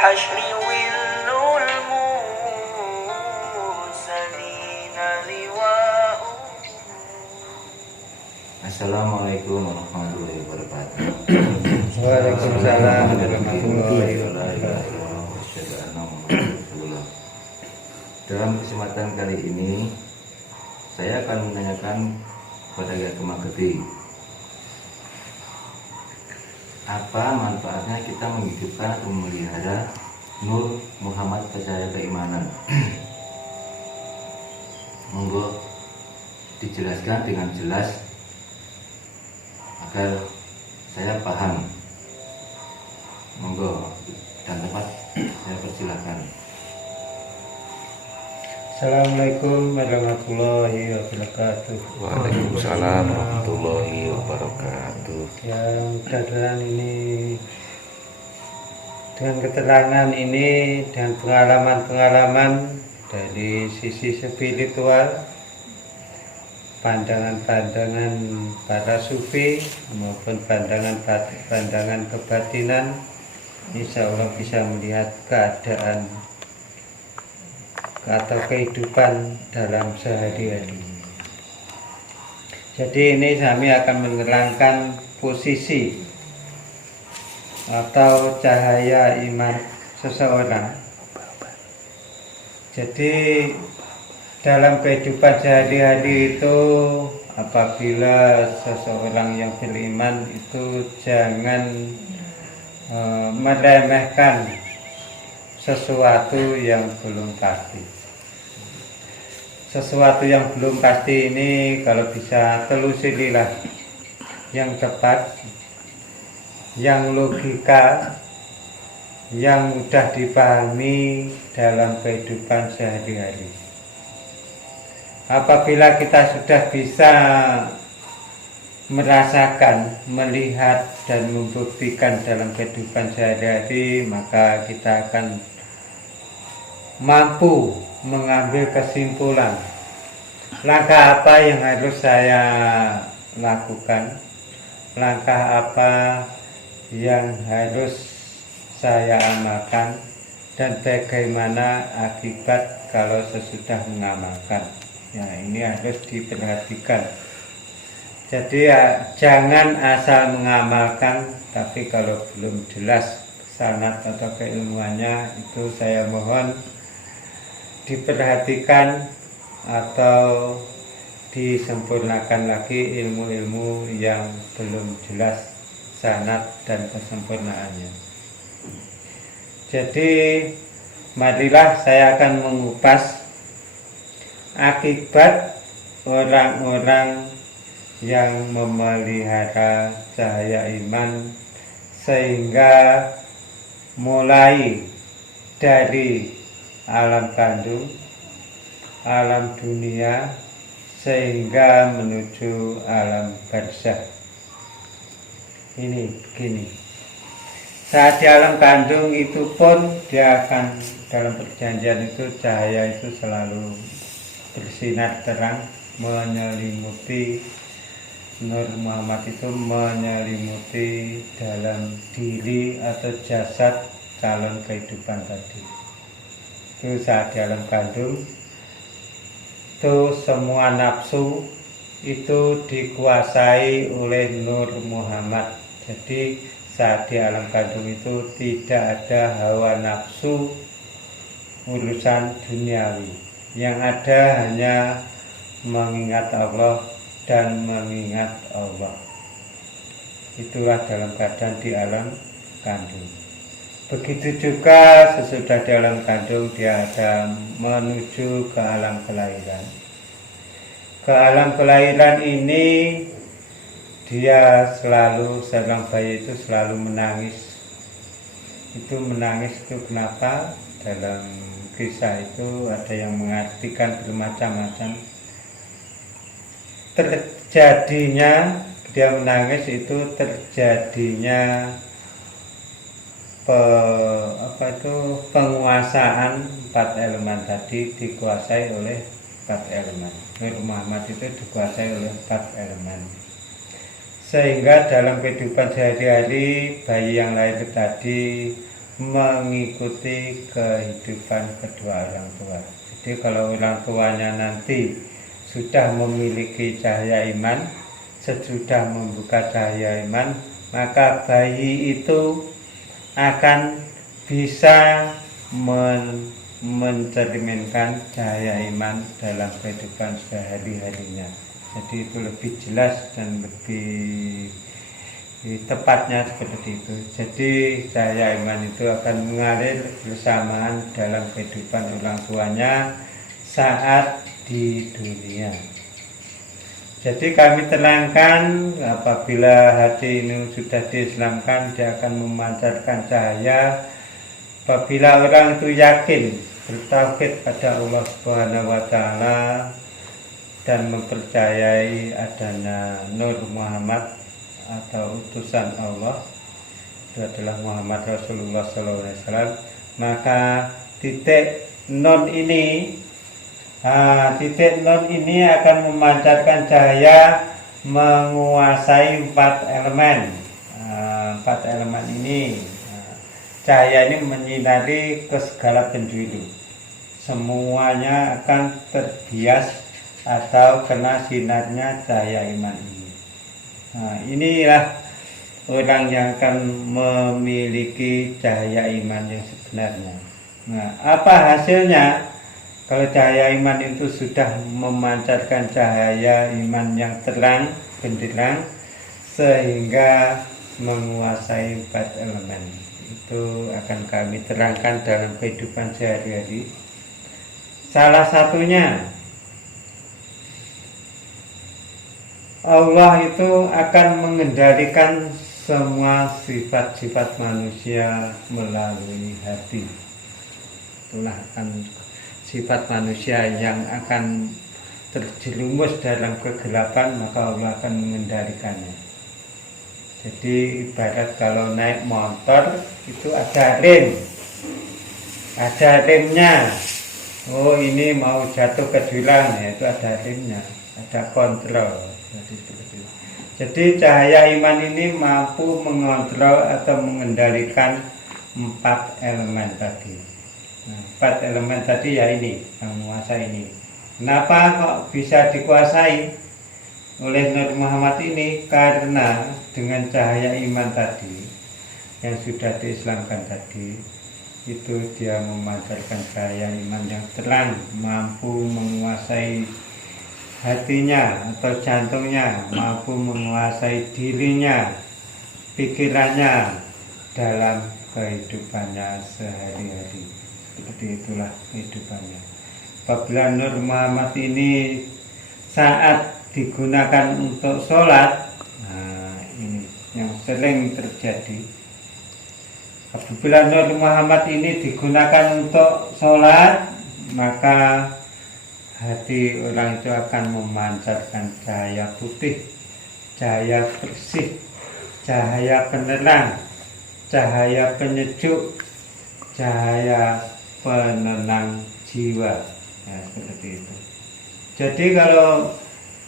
الحشر ظل المرسلين لواء. Assalamualaikum warahmatullahi wabarakatuh. Waalaikumsalam warahmatullahi wabarakatuh. Dalam kesempatan kali ini saya akan menanyakan kepada Kiai Kemagedi, apa manfaatnya kita menghidupkan atau memelihara Nur Muhammad Percaya Keimanan? Monggo dijelaskan dengan jelas agar saya paham. Monggo, dan tempat saya persilakan. Assalamualaikum warahmatullahi wabarakatuh. Waalaikumsalam warahmatullahi wabarakatuh. Yang mudah-mudahan ini dengan keterangan ini dan pengalaman-pengalaman dari sisi spiritual, pandangan-pandangan para sufi maupun pandangan kebatinan, insya Allah bisa melihat keadaan atau kehidupan dalam sehari-hari. Jadi ini kami akan menerangkan posisi atau cahaya iman seseorang. Jadi dalam kehidupan sehari-hari itu, apabila seseorang yang beriman itu jangan meremehkan sesuatu yang belum pasti. Sesuatu yang belum pasti ini kalau bisa telusurilah yang tepat, yang logika, yang mudah dipahami dalam kehidupan sehari-hari. Apabila kita sudah bisa merasakan, melihat, dan membuktikan dalam kehidupan sehari-hari, maka kita akan mampu mengambil kesimpulan langkah apa yang harus saya lakukan, langkah apa yang harus saya amalkan, dan bagaimana akibat kalau sesudah mengamalkan. Ya, ini harus diperhatikan. Jadi jangan asal mengamalkan, tapi kalau belum jelas sanad atau keilmuannya, itu saya mohon diperhatikan atau disempurnakan lagi ilmu-ilmu yang belum jelas sanad dan kesempurnaannya. Jadi marilah saya akan mengupas akibat orang-orang yang memelihara cahaya iman, sehingga mulai dari alam kandung, alam dunia, sehingga menuju alam barzakh. Ini begini, saat di alam kandung itu pun dia akan, dalam perjanjian itu cahaya itu selalu bersinar terang, menyelimuti Nur Muhammad itu menyelimuti dalam diri atau jasad calon kehidupan tadi. Itu saat di alam kandung itu semua nafsu itu dikuasai oleh Nur Muhammad. Jadi saat di alam kandung itu tidak ada hawa nafsu urusan duniawi. Yang ada hanya mengingat Allah dan mengingat Allah. Itulah dalam keadaan di alam kandung. Begitu juga sesudah di alam kandung dia akan menuju ke alam kelahiran. Ke alam kelahiran ini dia selalu, seorang bayi itu selalu menangis. Itu menangis itu kenapa? Dalam kisah itu ada yang mengartikan bermacam-macam. Terjadinya, dia menangis itu terjadinya penguasaan 4 elemen tadi, dikuasai oleh 4 elemen. Nur Muhammad itu dikuasai oleh 4 elemen. Sehingga dalam kehidupan sehari-hari bayi yang lahir tadi mengikuti kehidupan kedua orang tua. Jadi kalau orang tuanya nanti sudah memiliki cahaya iman, sesudah membuka cahaya iman, maka bayi itu akan bisa mencerminkan cahaya iman dalam kehidupan sehari-harinya. Jadi itu lebih jelas dan lebih tepatnya seperti itu. Jadi cahaya iman itu akan mengalir bersamaan dalam kehidupan orang tuanya saat di dunia. Jadi kami terangkan apabila hati ini sudah diislamkan, dia akan memancarkan cahaya. Apabila orang itu yakin bertauhid pada Allah Subhanahu wa taala dan mempercayai adanya Nur Muhammad atau utusan Allah, itu adalah Muhammad Rasulullah SAW, maka titik non ini akan memancarkan cahaya menguasai 4 elemen. 4 elemen ini, cahaya ini menyinari ke segala penjuru, semuanya akan terbias atau kena sinarnya cahaya iman ini. Nah, inilah orang yang akan memiliki cahaya iman yang sebenarnya. Nah, apa hasilnya? Kalau cahaya iman itu sudah memancarkan cahaya iman yang terang, benderang, sehingga menguasai 4 elemen. Itu akan kami terangkan dalam kehidupan sehari-hari. Salah satunya, Allah itu akan mengendalikan semua sifat-sifat manusia melalui hati. Itulah akan sifat manusia yang akan terjerumus dalam kegelapan, maka Allah akan mengendalikannya. Jadi ibarat kalau naik motor itu ada rem, ada remnya. Oh, ini mau jatuh ke jurang, ya, itu ada remnya, ada kontrol. Jadi cahaya iman ini mampu mengontrol atau mengendalikan 4 elemen tadi. Nah, 4 elemen tadi ya ini, yang menguasai ini. Kenapa kok bisa dikuasai oleh Nur Muhammad ini? Karena dengan cahaya iman tadi yang sudah diislamkan tadi, itu dia memancarkan cahaya iman yang terang, mampu menguasai hatinya atau jantungnya, mampu menguasai dirinya, pikirannya dalam kehidupannya sehari-hari. Seperti itulah kehidupannya. Apabila Nur Muhammad ini saat digunakan untuk sholat, nah ini yang sering terjadi. Apabila Nur Muhammad ini digunakan untuk sholat, maka hati orang itu akan memancarkan cahaya putih, cahaya bersih, cahaya penerang, cahaya penyejuk, cahaya penenang jiwa. Ya, seperti itu. Jadi kalau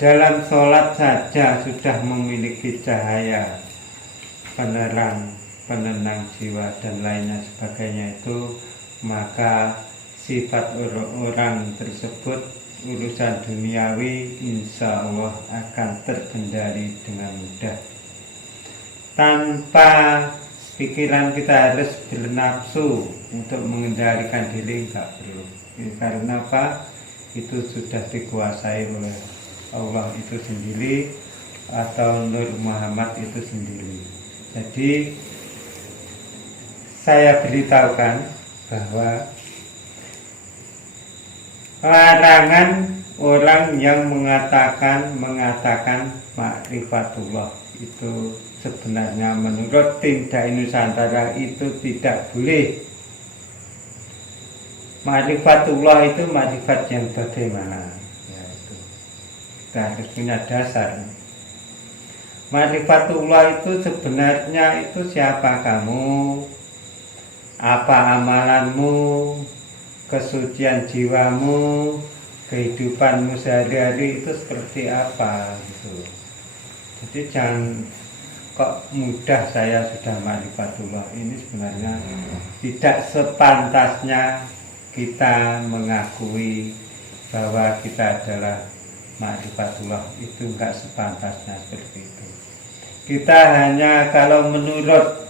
dalam sholat saja sudah memiliki cahaya penerang, penenang jiwa dan lainnya sebagainya itu, maka sifat orang tersebut, urusan duniawi insya Allah akan terkendali dengan mudah. Tanpa pikiran kita harus bernafsu untuk mengendalikan diri, nggak perlu. Karena apa? Itu sudah dikuasai oleh Allah itu sendiri atau Nur Muhammad itu sendiri. Jadi saya beritahukan bahwa larangan orang yang mengatakan ma'rifatullah itu sebenarnya menurut tim Dai Nusantara itu tidak boleh. Ma'rifatullah itu ma'rifat yang bagaimana? Ya, itu. Kita harus punya dasar. Ma'rifatullah itu sebenarnya itu siapa kamu? Apa amalanmu? Kesucian jiwamu, kehidupanmu sehari-hari itu seperti apa gitu. Jadi jangan kok mudah saya sudah ma'rifatullah. Ini sebenarnya tidak sepantasnya kita mengakui bahwa kita adalah ma'rifatullah. Itu enggak sepantasnya seperti itu. Kita hanya kalau menurut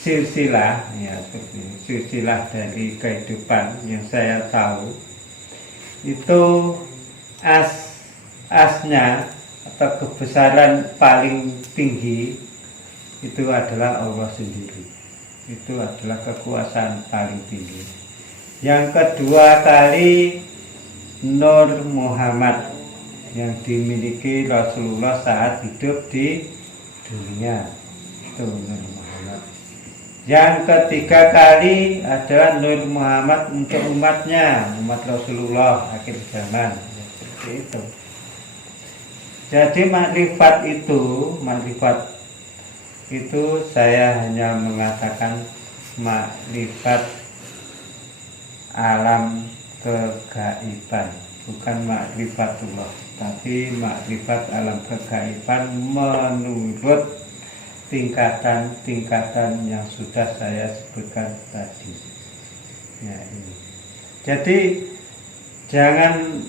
silsilah, ya seperti ini, silsilah dari kehidupan yang saya tahu, itu asnya atau kebesaran paling tinggi itu adalah Allah sendiri. Itu adalah kekuasaan paling tinggi. Yang kedua kali Nur Muhammad yang dimiliki Rasulullah saat hidup di dunia, itu Nur Muhammad. Yang ketiga kali adalah Nur Muhammad untuk umatnya, umat Rasulullah akhir zaman, seperti itu. Jadi makrifat itu saya hanya mengatakan makrifat alam kegaiban, bukan makrifatullah, tapi makrifat alam kegaiban menurut tingkatan-tingkatan yang sudah saya sebutkan tadi. Ya, ini. Jadi jangan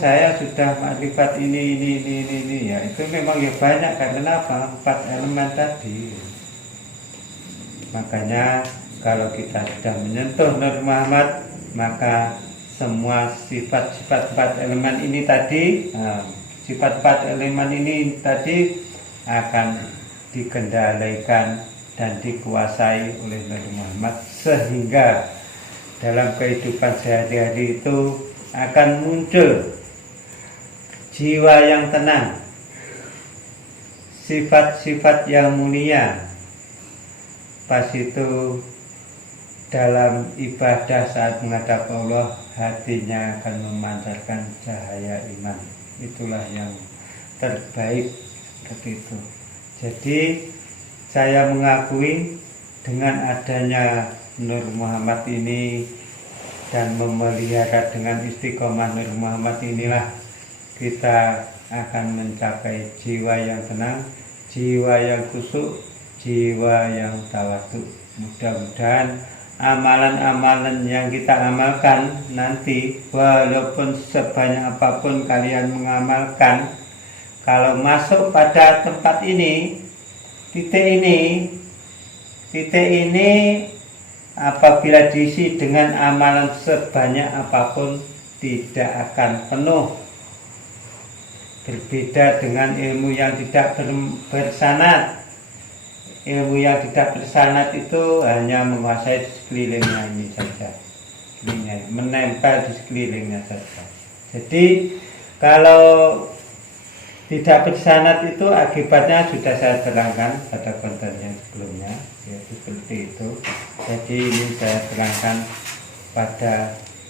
saya sudah makrifat ini ya, itu memang ya banyak, karena apa? 4 elemen tadi. Makanya kalau kita sudah menyentuh Nur Muhammad, maka semua sifat-sifat 4 elemen ini tadi, sifat 4 elemen ini tadi akan dikendalikan dan dikuasai oleh Nabi Muhammad, sehingga dalam kehidupan sehari-hari itu akan muncul jiwa yang tenang, sifat-sifat yang mulia. Pas itu dalam ibadah saat menghadap Allah, hatinya akan memancarkan cahaya iman. Itulah yang terbaik seperti itu. Jadi saya mengakui dengan adanya Nur Muhammad ini dan memelihara dengan istiqomah Nur Muhammad inilah kita akan mencapai jiwa yang tenang, jiwa yang khusyuk, jiwa yang tawadhu. Mudah-mudahan amalan-amalan yang kita amalkan nanti, walaupun sebanyak apapun kalian mengamalkan, kalau masuk pada tempat ini, titik ini apabila diisi dengan amalan sebanyak apapun tidak akan penuh. Berbeda dengan ilmu yang tidak bersanad. Ilmu yang tidak bersanad itu hanya menguasai di sekelilingnya ini saja, menempel di sekelilingnya saja. Jadi kalau tidak bersanad itu akibatnya sudah saya terangkan pada konten yang sebelumnya, yaitu seperti itu. Jadi ini saya terangkan pada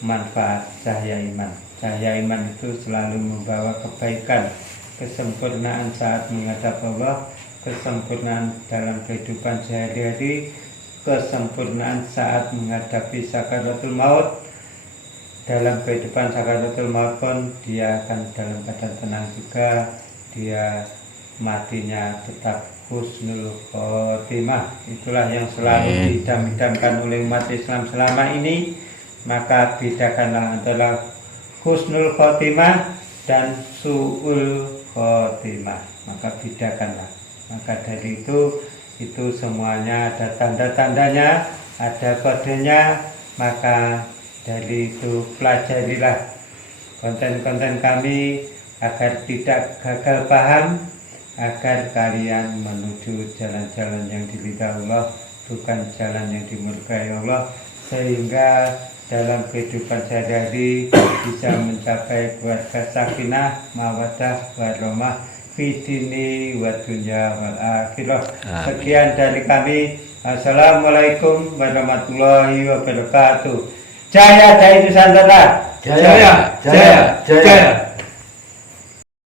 manfaat cahaya iman. Cahaya iman itu selalu membawa kebaikan, kesempurnaan saat menghadap Allah, kesempurnaan dalam kehidupan sehari-hari, kesempurnaan saat menghadapi sakaratul maut. Dalam kehidupan sakaratul maut pun dia akan dalam keadaan tenang juga, dia matinya tetap husnul khotimah. Itulah yang selalu diidam-idamkan oleh umat Islam selama ini. Maka bedakanlah antara husnul khotimah dan su'ul khotimah. Maka bedakanlah. Maka dari itu semuanya ada tanda-tandanya, ada kodenya. Maka dari itu pelajarilah konten-konten kami agar tidak gagal paham, agar kalian menuju jalan-jalan yang diridhai Allah, bukan jalan yang dimurkai Allah, sehingga dalam kehidupan sehari-hari bisa mencapai keluarga sakinah, mawaddah, warahmah, fidini wa dunya wal akhirah. Sekian dari kami. Assalamualaikum warahmatullahi wabarakatuh. Jaya Dai Nusantara. Jaya, jaya, jaya.